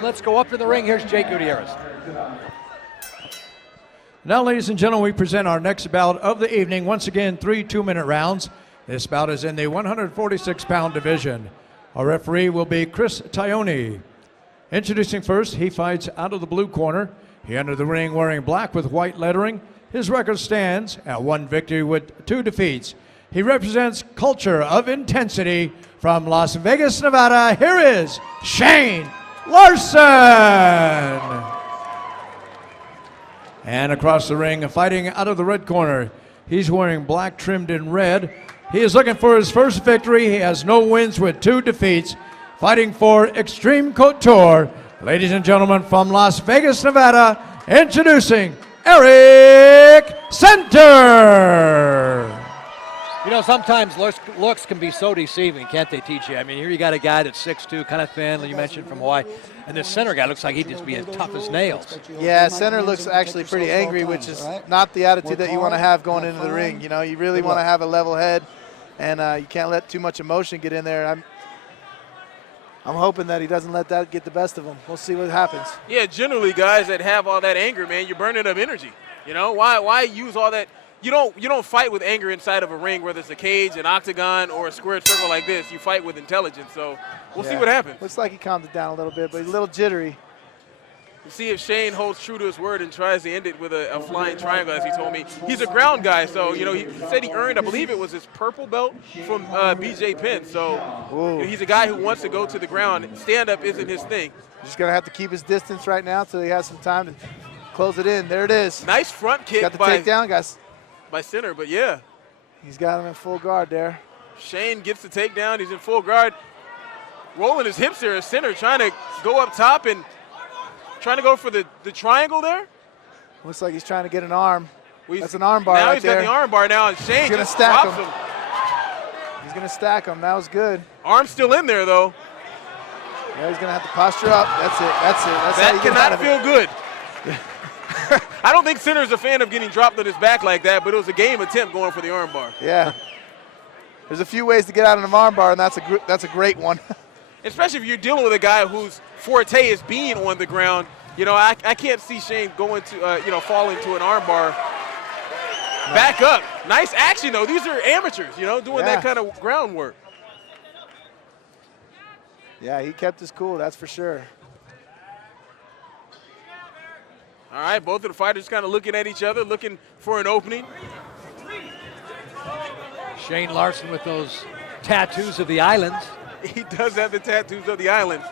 Larsen. Let's go up to the ring. Here's Jake Gutierrez. Now, ladies and gentlemen, we present our next bout of the evening. Once again, 3 2-minute rounds. This bout is in the 146-pound division. Our referee will be Chris Tione. Introducing first, he fights out of the blue corner. He entered the ring wearing black with white lettering. His record stands at 1 victory with 2 defeats. He represents culture of intensity from Las Vegas, Nevada. Here is Shane Larsen. And across the ring, fighting out of the red corner, he's wearing black trimmed in red. He is looking for his first victory. He has no wins with 2 defeats. Fighting for Extreme Couture, ladies and gentlemen, from Las Vegas, Nevada, introducing Eric Center. You know, sometimes looks can be so deceiving, can't they, TJ? I mean, here you got a guy that's 6'2", kind of thin, you mentioned from Hawaii, and this center guy looks like he'd just be as tough as nails. Yeah, center looks actually pretty angry, which is not the attitude that you want to have going into the ring. You know, you really want to have a level head, and you can't let too much emotion get in there. I'm hoping that he doesn't let that get the best of him. We'll see what happens. Yeah, generally guys that have all that anger, man, you're burning up energy. You know, why use all that? You don't fight with anger inside of a ring, whether it's a cage, an octagon, or a square circle like this. You fight with intelligence. So we'll see what happens. Looks like he calmed it down a little bit, but he's a little jittery. We'll see if Shane holds true to his word and tries to end it with a flying triangle, as he told me. He's a ground guy, so, you know, he said he earned, I believe it was his purple belt from BJ Penn. So you know, he's a guy who wants to go to the ground. Stand-up isn't his thing. Just going to have to keep his distance right now until he has some time to close it in. There it is. Nice front kick got the takedown, guys. By Center, but yeah. He's got him in full guard there. Shane gets the takedown. He's in full guard. Rolling his hips there as Center, trying to go up top and trying to go for the triangle there. Looks like he's trying to get an arm. That's an arm bar right there. Now he's got the arm bar now, and Shane he's gonna just stack drops him. him. He's going to stack him. That was good. Arm's still in there, though. Yeah, he's going to have to posture up. That's it. That's it. That's that cannot feel good. I don't think Center's a fan of getting dropped on his back like that, but it was a game attempt going for the arm bar. Yeah. There's a few ways to get out of an arm bar, and that's a great one. Especially if you're dealing with a guy whose forte is being on the ground. You know, I can't see Shane going to, falling to an arm bar. No. Back up. Nice action, though. These are amateurs, doing that kind of groundwork. Yeah, he kept his cool, that's for sure. All right, both of the fighters kind of looking at each other, looking for an opening. Shane Larsen with those tattoos of the islands. He does have the tattoos of the islands.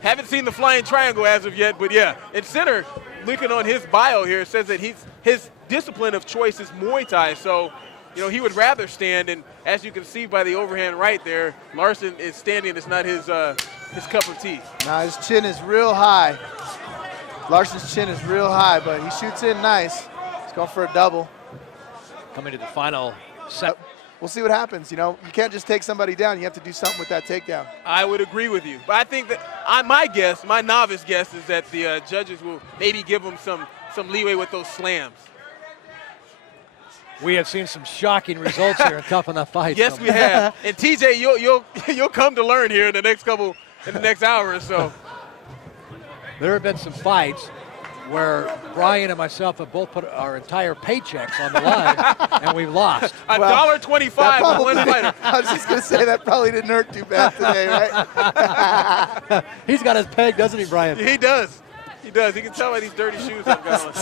Haven't seen the flying triangle as of yet, but yeah. And Center, looking on his bio here, says that his discipline of choice is Muay Thai, so he would rather stand. And as you can see by the overhand right there, Larsen is standing. It's not his cup of tea. Now his chin is real high. Larsen's chin is real high, but he shoots in nice. He's going for a double. Coming to the final set. We'll see what happens. You can't just take somebody down. You have to do something with that takedown. I would agree with you. But I think that my novice guess is that the judges will maybe give him some leeway with those slams. We have seen some shocking results here in Tuff-N-Uff fights. Yes, we have. And TJ, you'll come to learn here in the next hour or so. There have been some fights where Brian and myself have both put our entire paychecks on the line, and we've lost. $1.25 for one fighter. I was just going to say that probably didn't hurt too bad today, right? He's got his peg, doesn't he, Brian? He does. He does. He can tell by these dirty shoes I've got on.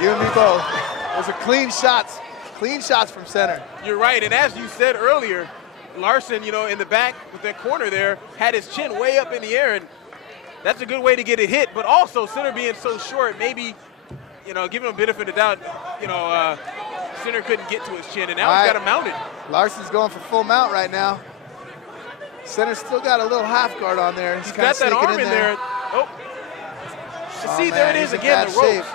You and me both. Those are clean shots. Clean shots from Center. You're right. And as you said earlier, Larsen, in the back with that corner there, had his chin way up in the air, and that's a good way to get it hit. But also, Center being so short, maybe, giving him a benefit of doubt, Center couldn't get to his chin, and now he's got him mounted. Larsen's going for full mount right now. Center's still got a little half guard on there. He's got that arm in there. Oh. See, there it is again, the rope.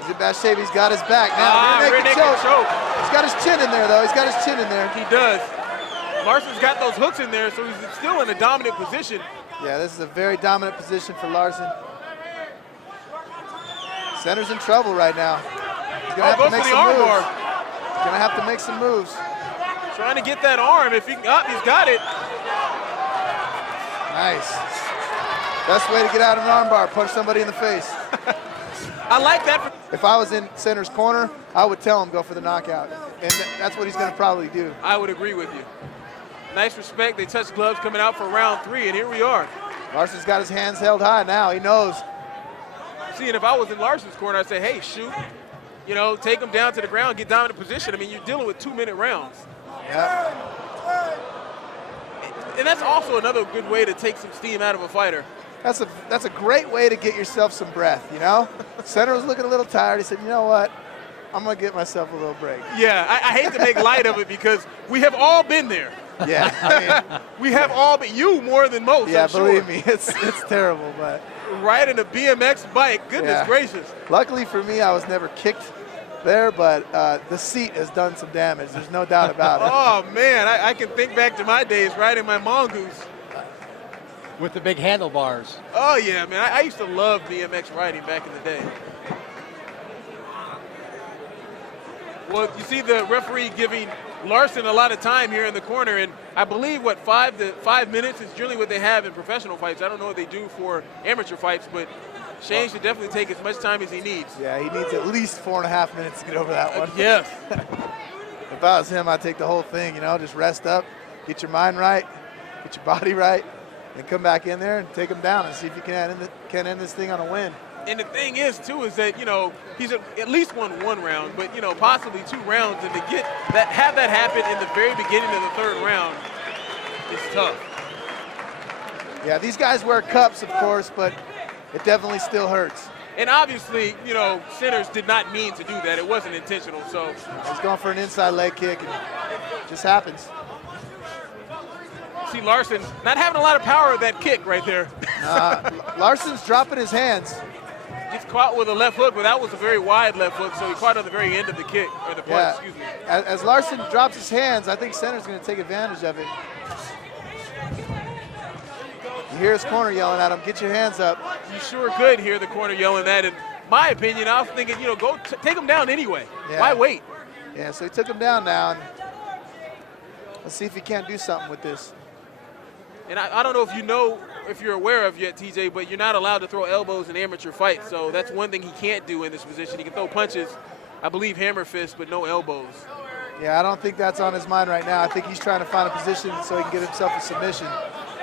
He's in bad shape. He's got his back now. Rear naked choke. He's got his chin in there, though. He's got his chin in there. He does. Larsen's got those hooks in there, so he's still in a dominant position. Yeah, this is a very dominant position for Larsen. Center's in trouble right now. He's going to have to make some moves. He's going to have to make some moves. Trying to get that arm. If he's got it. Nice. Best way to get out of an armbar, punch somebody in the face. I like that. If I was in Center's corner, I would tell him go for the knockout. And that's what he's going to probably do. I would agree with you. Nice respect. They touched gloves coming out for round 3, and here we are. Larsen's got his hands held high now. He knows. See, and if I was in Larsen's corner, I'd say, hey, shoot. You know, take him down to the ground, get dominant position. I mean, you're dealing with 2-minute rounds. Yeah. And that's also another good way to take some steam out of a fighter. That's a great way to get yourself some breath, you know? Center was looking a little tired. He said, you know what? I'm going to get myself a little break. Yeah, I hate to make light of it because we have all been there. Yeah, I mean, we have all been, you more than most, yeah, I'm believe sure. me, it's terrible, but. Riding a BMX bike, goodness Yeah. gracious. Luckily for me, I was never kicked there, but the seat has done some damage. There's no doubt about it. Oh, man, I can think back to my days riding my mongoose. With the big handlebars. Oh, yeah, man, I used to love BMX riding back in the day. Well, you see the referee giving Larsen a lot of time here in the corner, and I believe, 5 minutes is generally what they have in professional fights. I don't know what they do for amateur fights, but Shane should definitely take as much time as he needs. Yeah, he needs at least 4.5 minutes to get over that one. Yes. If I was him, I'd take the whole thing, you know, just rest up, get your mind right, get your body right, and come back in there and take him down and see if you can end this thing on a win. And the thing is, too, is that, you know, he's at least won 1 round, but, you know, possibly 2 rounds. And to have that happen in the very beginning of the 3rd round is tough. Yeah, these guys wear cups, of course, but it definitely still hurts. And obviously, you know, Centers did not mean to do that. It wasn't intentional, so. He's going for an inside leg kick, and it just happens. See Larsen not having a lot of power of that kick right there. Larsen's dropping his hands. Gets caught with a left hook, but that was a very wide left hook, so he caught at the very end of the kick, or the punch, excuse me. As Larsen drops his hands, I think Center's going to take advantage of it. You hear his corner yelling at him, get your hands up. You sure could hear the corner yelling that. In my opinion, I was thinking, you know, go take him down anyway. Yeah. Why wait? Yeah, so he took him down now, and let's see if he can't do something with this. And I don't know if you're aware of yet, TJ, but you're not allowed to throw elbows in amateur fights. So that's one thing he can't do in this position. He can throw punches, I believe hammer fists, but no elbows. Yeah, I don't think that's on his mind right now. I think he's trying to find a position so he can get himself a submission.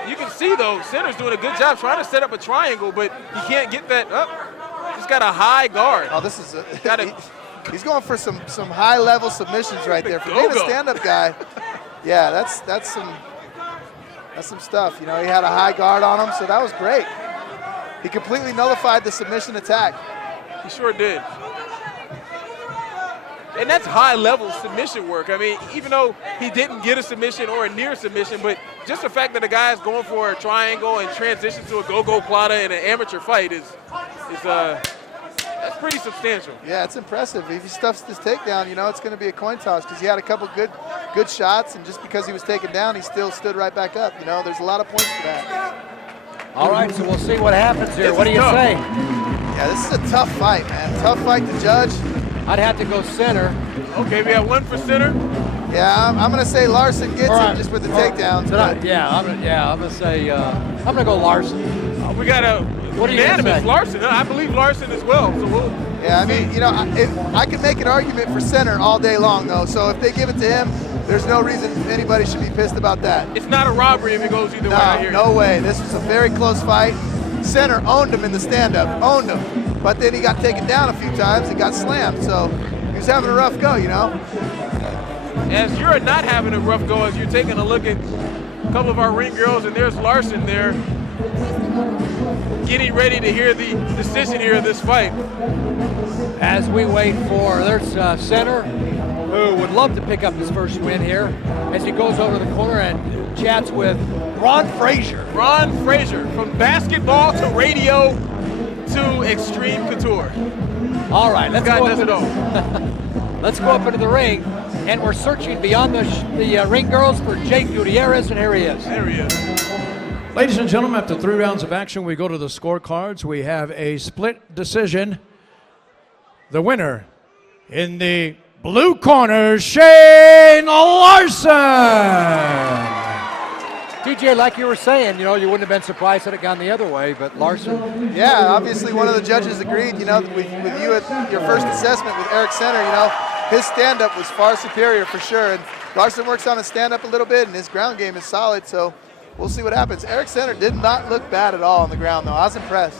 You can see, though, Center's doing a good job trying to set up a triangle, but he can't get that up. He's got a high guard. Oh, this is he's going for some high-level submissions right there. For being a stand-up guy, yeah, that's some stuff. You know, he had a high guard on him, so that was great. He completely nullified the submission attack. He sure did. And that's high-level submission work. I mean, even though he didn't get a submission or a near submission, but just the fact that the guy's going for a triangle and transitions to a go-go plata in an amateur fight that's pretty substantial. Yeah, it's impressive. If he stuffs this takedown, you know, it's going to be a coin toss because he had a couple good shots, and just because he was taken down, he still stood right back up. You know, there's a lot of points for that. All right, so we'll see what happens here. What do you say? Yeah, this is a tough fight, man. Tough fight to judge. I'd have to go Center. Okay, we have 1 for Center. Yeah, I'm going to say Larsen gets him just with the takedowns. I'm going to say I'm going to go Larsen. We got a unanimous Larsen. I believe Larsen as well. So yeah, I mean, you know, I can make an argument for Center all day long, though. So if they give it to him, there's no reason anybody should be pissed about that. It's not a robbery if it goes either way here. No way. This was a very close fight. Center owned him in the stand-up, owned him. But then he got taken down a few times and got slammed. So he was having a rough go, you know. As you're not having a rough go, as you're taking a look at a couple of our ring girls, and there's Larsen there, getting ready to hear the decision here of this fight. As we wait for, there's Center, who would love to pick up his first win here, as he goes over to the corner and chats with Ron Frazier. Ron Frazier, from basketball to radio to extreme couture. All right, let's God go does it all. Let's go up into the ring, and we're searching beyond the ring girls for Jake Gutierrez, and here he is. There he is. Ladies and gentlemen, after 3 rounds of action, we go to the scorecards. We have a split decision. The winner in the blue corner, Shane Larsen. TJ, like you were saying, you wouldn't have been surprised had it gone the other way, but Larsen. Yeah, obviously one of the judges agreed, with you at your first assessment with Eric Center, his stand-up was far superior for sure. And Larsen works on his stand-up a little bit, and his ground game is solid, so we'll see what happens. Eric Center did not look bad at all on the ground, though. I was impressed.